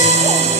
Yes.